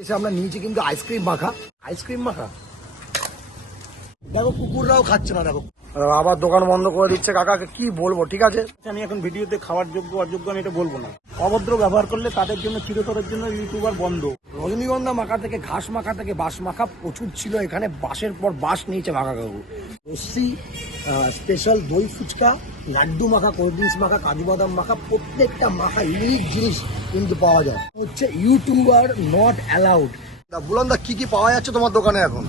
এসে আমরা নিয়েছি কিন্তু আইসক্রিম মাখা। আইসক্রিম মাখা? দেখো কুকুররাও খাচ্ছে না দেখো। আবার দোকান বন্ধ করে দিচ্ছে কাকাকে কি বলব ঠিক আছে? আমি এখন ভিডিওতে খাওয়ার যোগ্য অযোগ্য আমি এটা বলব না। অভদ্র ব্যবহার করলে তাদের জন্য চিরতরের জন্য ইউটিউবার বন্ধ। রজনীগন্ধা মাখা থেকে ঘাস মাখা থেকে বাঁশ মাখা প্রচুর ছিল এখানে বাঁশের পর বাঁশ নিয়েছে মাখা কাকু। লস্যি স্পেশাল দই ফুচকা লাড্ডু মাখা কোল্ড ড্রিঙ্কস মাখা কাজু বাদাম মাখা প্রত্যেকটা মাখা ইউনিক জিনিস। কিন্তু পাওয়া যায়। হচ্ছে ইউটিউবার নট অ্যালাউড বুলন্দা কি কি পাওয়া যাচ্ছে তোমার দোকানে এখন?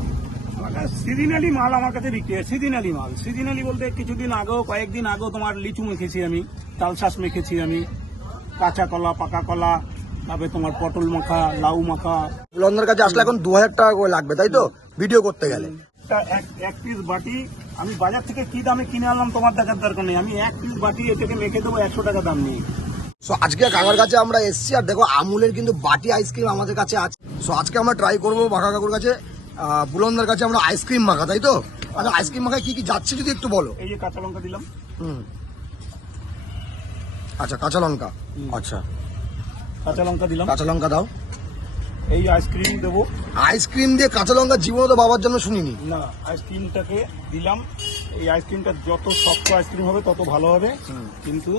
সিজনালি মাল আমার কাছে বিক্রি হয় সিজনালি মাল। সিজনালি বলতে কিছুদিন আগেও কয়েকদিন আগেও তোমার লিচু মেখেছি আমি তালশাঁস মেখেছি আমি কাঁচা কলা পাকা কলা তারপরে তোমার পটল মাখা লাউ মাখা। বুলন্দার কাছে আসলে এখন দু হাজার টাকা করে লাগবে তাই তো? ভিডিও করতে গেলে। তা এক এক পিস বাটি আমি বাজার থেকে কি দামে কিনে আনলাম তোমার দেখার দরকার নেই। আমি এক পিস বাটি এটাকে মেখে দেবো একশো টাকা দাম নিয়ে। সো আজকে কাকার কাছে আমরা এসেছি আর দেখো আমুলের কিন্তু বাটি আইসক্রিম আমাদের কাছে আছে। সো আজকে আমরা ট্রাই করব মাখা কাকুর কাছে বুলন্দার কাছে আমরা আইসক্রিম মাখা তাই তো? আচ্ছা আইসক্রিম মাখায় কি কি যাচ্ছে যদি একটু বলো? এই যে কাঁচা লঙ্কা দিলাম। হুম। আচ্ছা কাঁচা লঙ্কা। আচ্ছা। কাঁচা লঙ্কা দিলাম। কাঁচা লঙ্কা দাও। এই আইসক্রিম দেবো। আইসক্রিম দিয়ে কাঁচা লঙ্কা জীবনে তো বাবার জন্য শুনিনি। না আইসক্রিমটাকে দিলাম। এই আইসক্রিমটা যত শক্ত আইসক্রিম হবে তত ভালো হবে। কিন্তু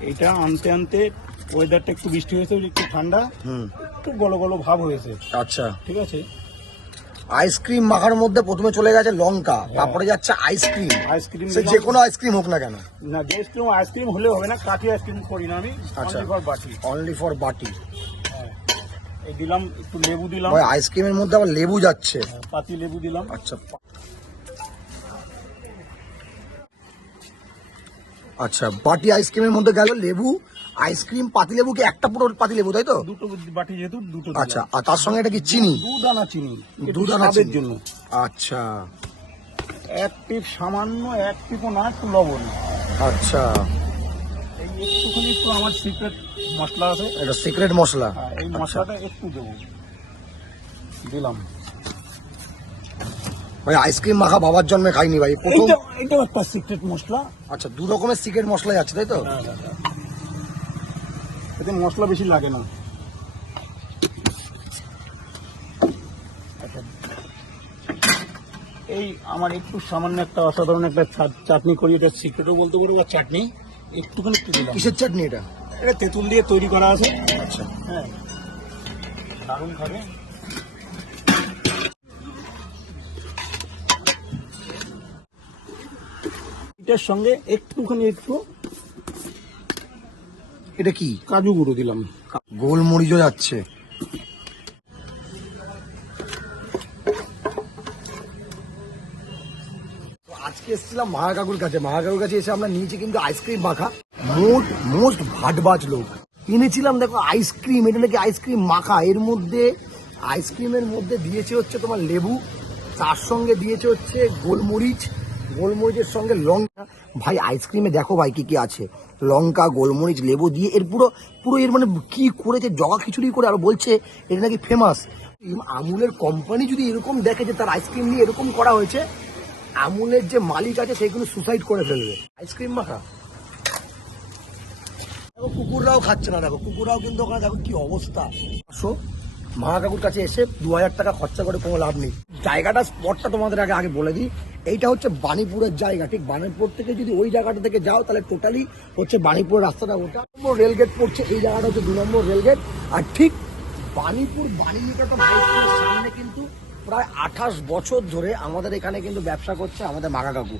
এটা আনতে আনতে ওয়েদারটা একটু বৃষ্টি হয়েছে একটু ঠান্ডা হুম। একটু গলো গলো ভাব হয়েছে। আচ্ছা। ঠিক আছে? আইসক্রিম মাখার মধ্যে প্রথমে চলে গেছে লঙ্কা তারপরে যাচ্ছে আইসক্রিম আইসক্রিম সে যে কোনো আইসক্রিম হোক না কেন। না যে আইসক্রিম আইসক্রিম হলে হবে না কাঠি আইসক্রিম করি না আমি আচ্ছা। for বাটি। অনলি ফর বাটি। হ্যাঁ। দিলাম একটু লেবু দিলাম। আইসক্রিমের মধ্যে আবার লেবু যাচ্ছে। পাতি লেবু দিলাম। আচ্ছা। আচ্ছা বাটি আইসক্রিমের মধ্যে গেল লেবু আইসক্রিম পাতিলেবু কি একটা পুরো পাতি লেবু তাই তো? দুটো বাটি যেহেতু দুটো আচ্ছা আর তার সঙ্গে এটা কি চিনি? দু দানা চিনি। একটু দুদানা স্বাদের চিনি। জন্য। আচ্ছা। এক টিপ সামান্য এক টিপও না একটু লবণ। আচ্ছা। এই একটুখানি একটু আমার সিক্রেট মশলা আছে। এটা সিক্রেট মশলা। হ্যাঁ, এই আচ্ছা। মশলাটা একটু দেবো। দিলাম। ভাই আইসক্রিম মাখা বাবার জন্মে খাইনি ভাই প্রথম এইটা একটা সিক্রেট মশলা। আচ্ছা দু রকমের সিক্রেট মশলাই আছে তাই তো? এতে মশলা বেশি লাগে না। আচ্ছা। এই আমার একটু সামান্য একটা অসাধারণ একটা চাটনি করি এটা সিক্রেটও বলতে পারব বা চাটনি একটুখানি একটু দিলাম কিসের চাটনি এটা? এটা তেঁতুল দিয়ে তৈরি করা আছে। আচ্ছা। হ্যাঁ। দারুণ খাবে। এটার সঙ্গে একটুখানি একটু এটা কি? কাজু গুঁড়ো দিলাম। গোলমরিচও যাচ্ছে। আজকে এসেছিলাম মহাকাকুর কাছে। মহাকাকুর কাছে এসে আমরা নিয়েছি কিন্তু আইসক্রিম মাখা। মোট মোস্ট ভাটবাজ লোক। কিনেছিলাম দেখো আইসক্রিম। এটা নাকি আইসক্রিম মাখা। এর মধ্যে আইসক্রিমের মধ্যে দিয়েছে হচ্ছে তোমার লেবু তার সঙ্গে দিয়েছে হচ্ছে গোলমরিচ গোলমরিচের সঙ্গে লঙ্কা। ভাই, আইসক্রিমে দেখো ভাই কি কি আছে। লঙ্কা, গোলমরিচ, লেবু দিয়ে এর পুরো পুরো এর মানে কি করেছে, জগা খিচুড়ি করে আর বলছে, এটা নাকি ফেমাস আমুলের কোম্পানি যদি এরকম দেখে যে তার আইসক্রিম নিয়ে এরকম করা হয়েছে, আমুলের যে মালিক আছে, সে কিন্তু সুসাইড করে ফেলবে। আইসক্রিম মাখা। দেখো, কুকুররাও খাচ্ছে না, দেখো, কুকুররাও কিন্তু ওখানে, দেখো কি অবস্থা। আসো। মা কাকুর কাছে এসে দু হাজার টাকা খরচা করে কোনো লাভ নেই। জায়গাটা স্পটটা তোমাদের আগে আগে বলে দিই। এইটা হচ্ছে বাণীপুরের জায়গা। ঠিক বাণীপুর থেকে যদি ওই জায়গাটা থেকে যাও, তাহলে টোটালি হচ্ছে বাণীপুরের রাস্তাটা। ওটা নম্বর রেলগেট পড়ছে, এই জায়গাটা হচ্ছে দু নম্বর রেলগেট আর ঠিক বাণীপুর বাণীনিকেতন হাইস্কুলের সামনে কিন্তু প্রায় আঠাশ বছর ধরে আমাদের এখানে কিন্তু ব্যবসা করছে আমাদের মাকা কাকু